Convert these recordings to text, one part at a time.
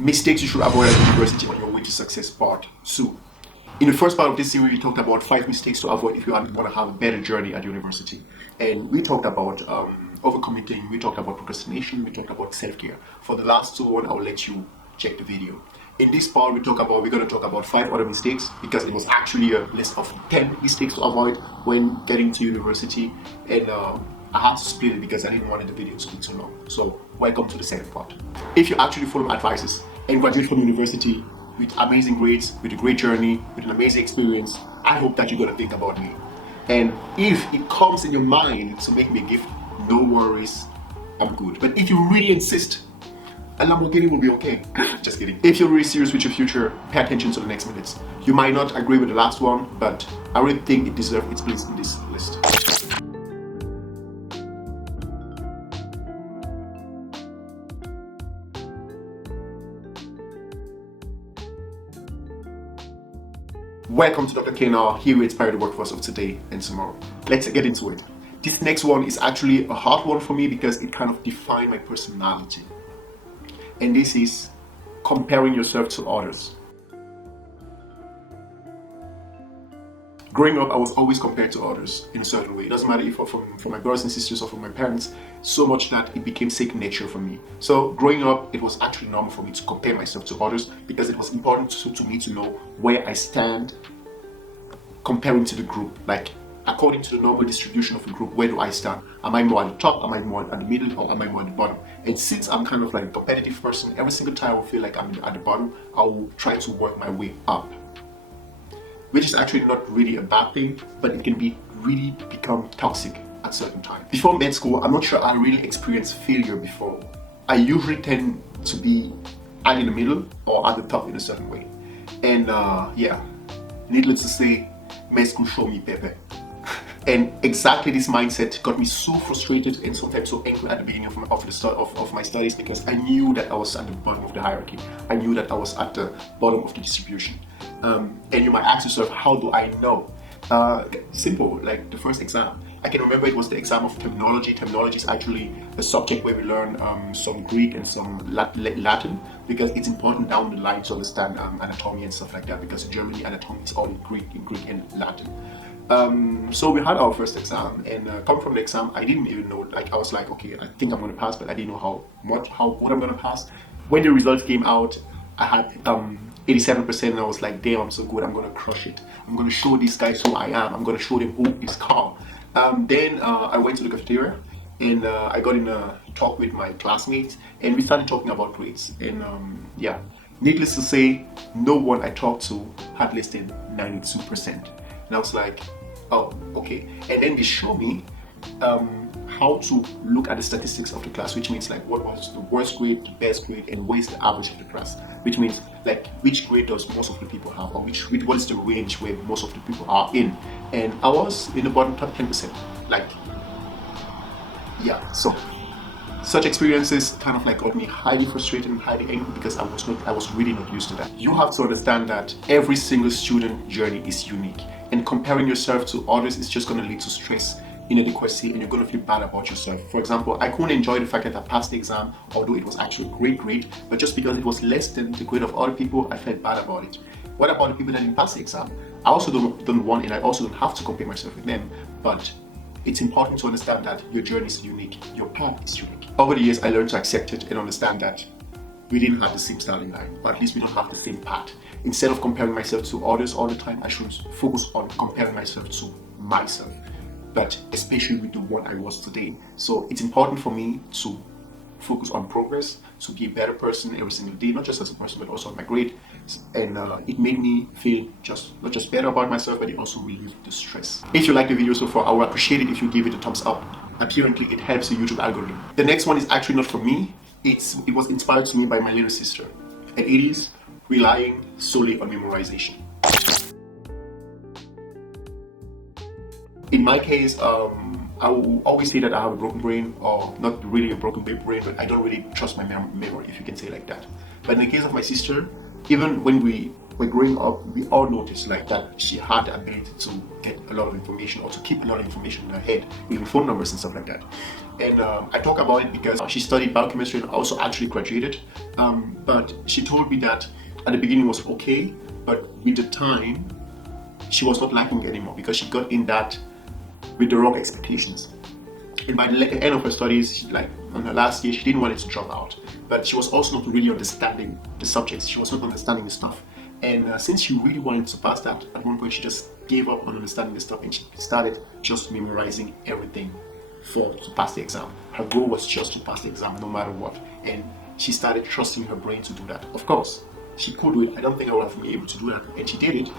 Mistakes you should avoid at university on your way to success, part 2. In the first part of this series, we talked about 5 mistakes to avoid if you want to have a better journey at university. And we talked about overcommitting, we talked about procrastination, we talked about self-care. For the last 2 I'll let you check the video. In this part, we're going to talk about 5 other mistakes, because it was actually a list of 10 mistakes to avoid when getting to university. And I had to split it because I didn't want the video to be too long. So welcome to the second part. If you actually follow my advices and graduate from university with amazing grades, with a great journey, with an amazing experience, I hope that you're going to think about me. And if it comes in your mind to make me a gift, no worries, I'm good. But if you really insist, a Lamborghini will be okay. Just kidding. If you're really serious with your future, pay attention to the next minutes. You might not agree with the last one, but I really think it deserves its place in this list. Welcome to Dr. K. Here we inspire the workforce of today and tomorrow. Let's get into it. This next one is actually a hard one for me because it kind of defined my personality. And this is comparing yourself to others. Growing up, I was always compared to others in a certain way. It doesn't matter if from my brothers and sisters or from my parents, so much that it became second nature for me. So growing up, it was actually normal for me to compare myself to others because it was important to me to know where I stand comparing to the group. Like, according to the normal distribution of a group, where do I stand? Am I more at the top? Am I more at the middle? Or am I more at the bottom? And since I'm kind of like a competitive person, every single time I feel like I'm at the bottom, I will try to work my way up. Which is actually not really a bad thing, but it can really become toxic at certain times. Before med school, I'm not sure I really experienced failure before. I usually tend to be either in the middle or at the top in a certain way. And yeah, needless to say, med school showed me Pepe. And exactly this mindset got me so frustrated and sometimes so angry at the beginning of my studies, because I knew that I was at the bottom of the hierarchy. I knew that I was at the bottom of the distribution. And you might ask yourself, how do I know? Simple, like the first exam. I can remember it was the exam of terminology. Terminology is actually a subject where we learn some Greek and some Latin, because it's important down the line to understand anatomy and stuff like that, because in Germany anatomy is all in Greek and Latin. So we had our first exam, and coming from the exam, I didn't even know, like I was like, okay, I think I'm going to pass, but I didn't know how good I'm going to pass. When the results came out, I had 87%, and I was like, damn, I'm so good, I'm going to crush it. I'm going to show these guys who I am. I'm going to show them who is calm. Then I went to the cafeteria, and I got in a talk with my classmates, and we started talking about grades. And yeah, needless to say, no one I talked to had less than 92%. And I was like, oh, okay. And then they showed me how to look at the statistics of the class, which means like what was the worst grade, the best grade, and where's the average of the class, which means like which grade does most of the people have, or what is the range where most of the people are in. And I was in the bottom top 10%. Like, yeah, so such experiences kind of like got me highly frustrated and highly angry, because I was really not used to that. You have to understand that every single student journey is unique, and comparing yourself to others is just going to lead to stress, inadequacy, and you're going to feel bad about yourself. For example, I couldn't enjoy the fact that I passed the exam, although it was actually a great grade, but just because it was less than the grade of other people, I felt bad about it. What about the people that didn't pass the exam? I also don't want, and I also don't have to compare myself with them, but it's important to understand that your journey is unique, your path is unique. Over the years, I learned to accept it and understand that we didn't have the same starting line, but at least we don't have the same path. Instead of comparing myself to others all the time, I should focus on comparing myself to myself, but especially with the one I was today. So it's important for me to focus on progress, to be a better person every single day, not just as a person, but also on my grade. And it made me feel not just better about myself, but it also relieved the stress. If you like the video so far, I would appreciate it if you give it a thumbs up. Apparently, it helps the YouTube algorithm. The next one is actually not for me. It was inspired to me by my little sister, and it is relying solely on memorization. In my case, I will always say that I have a broken brain, or not really a broken brain, but I don't really trust my memory, if you can say it like that. But in the case of my sister, even when we when growing up, we all noticed like that she had the ability to get a lot of information or to keep a lot of information in her head, even phone numbers and stuff like that. And I talk about it because she studied biochemistry and also actually graduated. But she told me that at the beginning was okay, but with the time, she was not liking it anymore because she got in that with the wrong expectations. And by the end of her studies, like on her last year, she didn't want it to drop out. But she was also not really understanding the subjects. She was not understanding the stuff. And since she really wanted to pass that, at one point she just gave up on understanding the stuff and she started just memorizing everything to pass the exam. Her goal was just to pass the exam no matter what. And she started trusting her brain to do that. Of course, she could do it. I don't think I would have been able to do that. And she did it.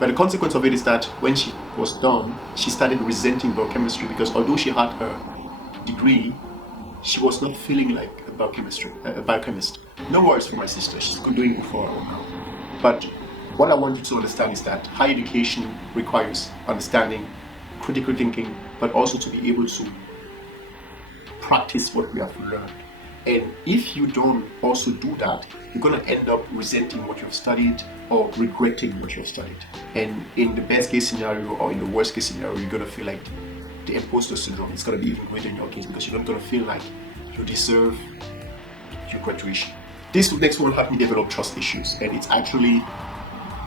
But the consequence of it is that when she was done, she started resenting biochemistry because although she had her degree, she was not feeling like a biochemist. No worries for my sister, she's doing it for her own now. But what I want you to understand is that higher education requires understanding, critical thinking, but also to be able to practice what we have learned. And if you don't also do that, you're going to end up resenting what you've studied or regretting what you've studied. And in the best case scenario or in the worst case scenario, you're going to feel like the imposter syndrome is going to be even greater in your case because you're not going to feel like you deserve your graduation. This next one helped me develop trust issues, and it's actually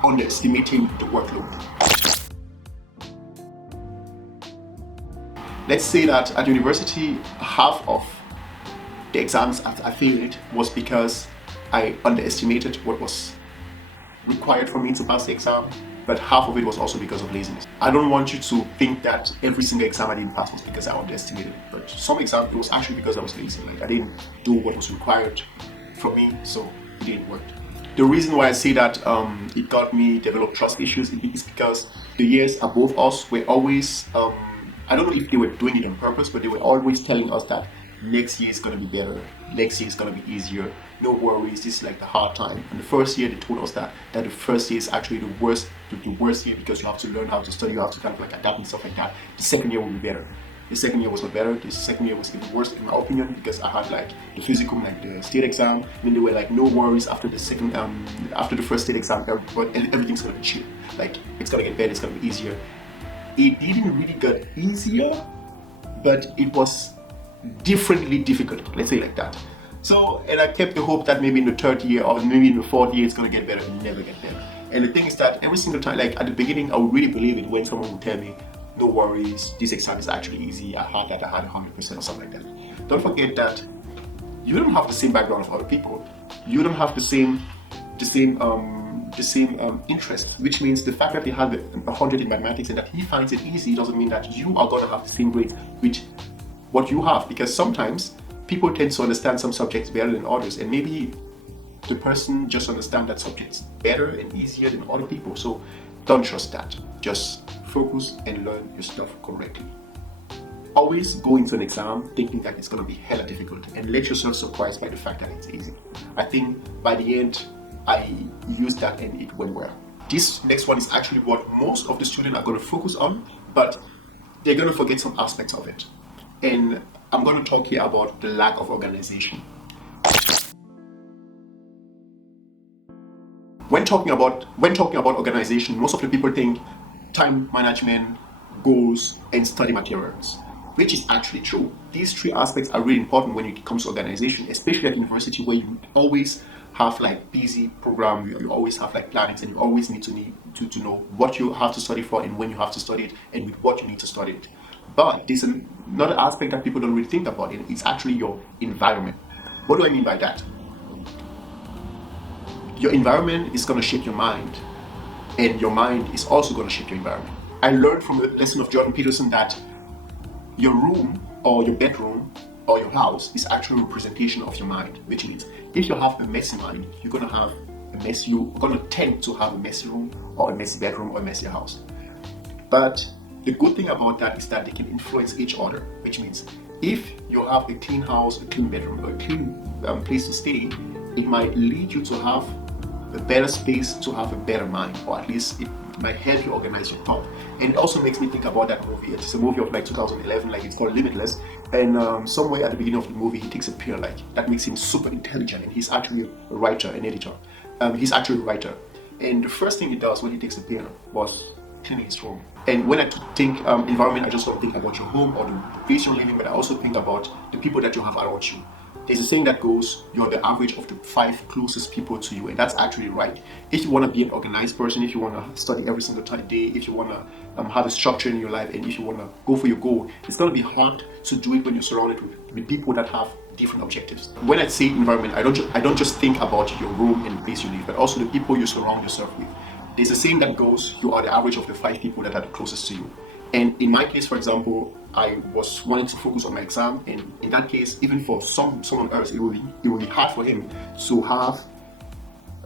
underestimating the workload. Let's say that at university, half of the exams I failed was because I underestimated what was required for me to pass the exam, but half of it was also because of laziness. I don't want you to think that every single exam I didn't pass was because I underestimated it, but some exams it was actually because I was lazy. Like I didn't do what was required from me, so it didn't work. The reason why I say that it got me develop trust issues is because the years above us were always, I don't know if they were doing it on purpose, but they were always telling us that next year is going to be better, next year is going to be easier, no worries, this is like the hard time. And the first year they told us that the first year is actually the worst year because you have to learn how to study, you have to kind of like adapt and stuff like that. The second year will be better. The second year was not better, the second year was even worse in my opinion because I had like the physical, like the state exam, and then they were like no worries after the first state exam, but everything's going to be chill. Like it's going to get better, it's going to be easier. It didn't really get easier, but it was differently difficult, let's say like that. So, and I kept the hope that maybe in the third year or maybe in the fourth year it's going to get better, and never get better. And the thing is that every single time, like at the beginning, I would really believe it when someone would tell me, no worries, this exam is actually easy, I had 100% or something like that. Don't forget that you don't have the same background of other people. You don't have the same interest, which means the fact that he had 100 in mathematics and that he finds it easy doesn't mean that you are going to have the same grades which what you have, because sometimes people tend to understand some subjects better than others, and maybe the person just understands that subject better and easier than other people. So don't trust that. Just focus and learn your stuff correctly. Always go into an exam thinking that it's going to be hella difficult and let yourself surprised by the fact that it's easy. I think by the end I used that and it went well. This next one is actually what most of the students are going to focus on, but they're going to forget some aspects of it. And I'm going to talk here about the lack of organization. When talking about organization, most of the people think time management, goals, and study materials, which is actually true. These three aspects are really important when it comes to organization, especially at university where you always have like busy program, you always have like plannings, and you always need to know what you have to study for and when you have to study it and with what you need to study it. But there's another aspect that people don't really think about it. It's actually your environment. What do I mean by that? Your environment is going to shape your mind, and your mind is also going to shape your environment. I learned from the lesson of Jordan Peterson that your room or your bedroom or your house is actually a representation of your mind, which means if you have a messy mind, you're going to tend to have a messy room or a messy bedroom or a messy house. But the good thing about that is that they can influence each other, which means if you have a clean house, a clean bedroom, or a clean place to stay, it might lead you to have a better space, to have a better mind, or at least it might help you organize your thought. And it also makes me think about that movie. It's a movie of like 2011, like it's called Limitless. And somewhere at the beginning of the movie, he takes a pill that makes him super intelligent, and he's actually a writer, an editor. He's actually a writer. And the first thing he does when he takes the piano was cleaning his room. And when I think environment, I just don't think about your home or the place you're living, but I also think about the people that you have around you. There's a saying that goes, you're the average of the 5 closest people to you, and that's actually right. If you want to be an organized person, if you want to study every single day, if you want to have a structure in your life, and if you want to go for your goal, it's going to be hard to do it when you're surrounded with people that have different objectives. When I say environment, I don't just think about your room and the place you live, but also the people you surround yourself with. There's a saying that goes, you are the average of the 5 people that are the closest to you. And in my case, for example, I was wanting to focus on my exam, and in that case, even for someone else, it will be hard for him to have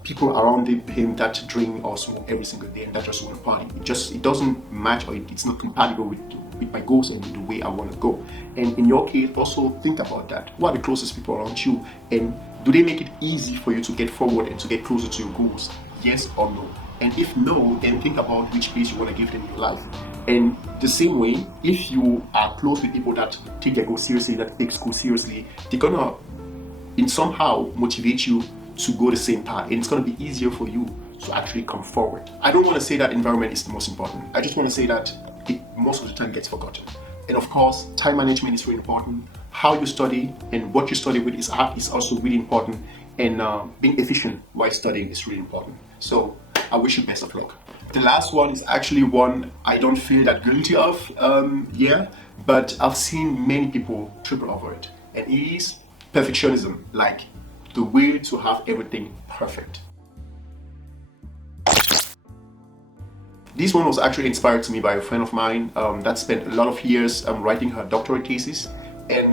people around him that drink or smoke every single day and that just want to party. It doesn't match, or it's not compatible with my goals and with the way I want to go. And in your case, also think about that. Who are the closest people around you, and do they make it easy for you to get forward and to get closer to your goals? Yes or no? And if no, then think about which place you want to give them in your life. And the same way, if you are close with people that take their goals seriously, that take school seriously, they're gonna in somehow motivate you to go the same path, and it's gonna be easier for you to actually come forward. I don't want to say that environment is the most important. I just want to say that it most of the time gets forgotten. And of course, time management is really important. How you study and what you study with is also really important. And being efficient while studying is really important. So I wish you best of luck. The last one is actually one I don't feel that guilty of, but I've seen many people triple over it. And it is perfectionism, like the will to have everything perfect. This one was actually inspired to me by a friend of mine that spent a lot of years writing her doctorate thesis. And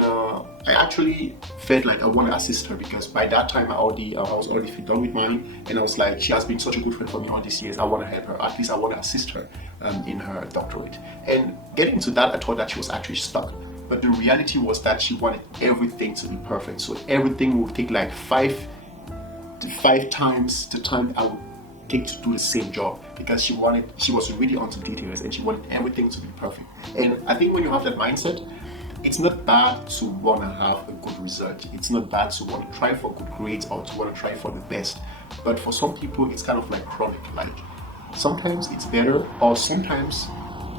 I actually felt like I want to assist her, because by that time I was already done with mine, and I was like, she has been such a good friend for me all these years. I want to help her. At least I want to assist her in her doctorate. And getting into that, I thought that she was actually stuck. But the reality was that she wanted everything to be perfect. So everything would take like 5 times the time I would take to do the same job, because she was really onto details and she wanted everything to be perfect. And I think when you have that mindset, it's not bad to want to have a good result. It's not bad to want to try for good grades or to want to try for the best. But for some people, it's kind of like chronic. Like sometimes it's better, or sometimes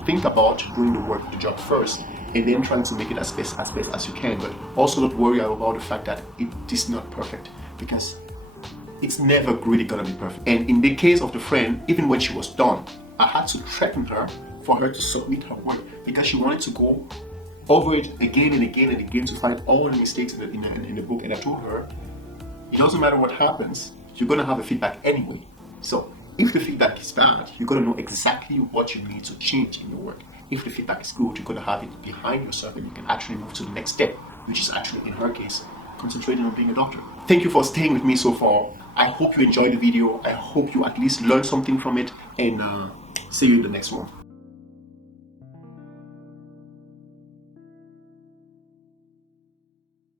think about doing the job first, and then trying to make it as best as you can. But also not worry about the fact that it is not perfect, because it's never really gonna be perfect. And in the case of the friend, even when she was done, I had to threaten her for her to submit her work, because she wanted to go over it again and again and again to find all the mistakes in the book. And I told her, it doesn't matter what happens, you're gonna have a feedback anyway. So if the feedback is bad, you're gonna know exactly what you need to change in your work. If the feedback is good, you're gonna have it behind yourself, and you can actually move to the next step, which is actually, in her case, concentrating on being a doctor. Thank you for staying with me so far. I hope you enjoyed the video. I hope you at least learned something from it, and see you in the next one.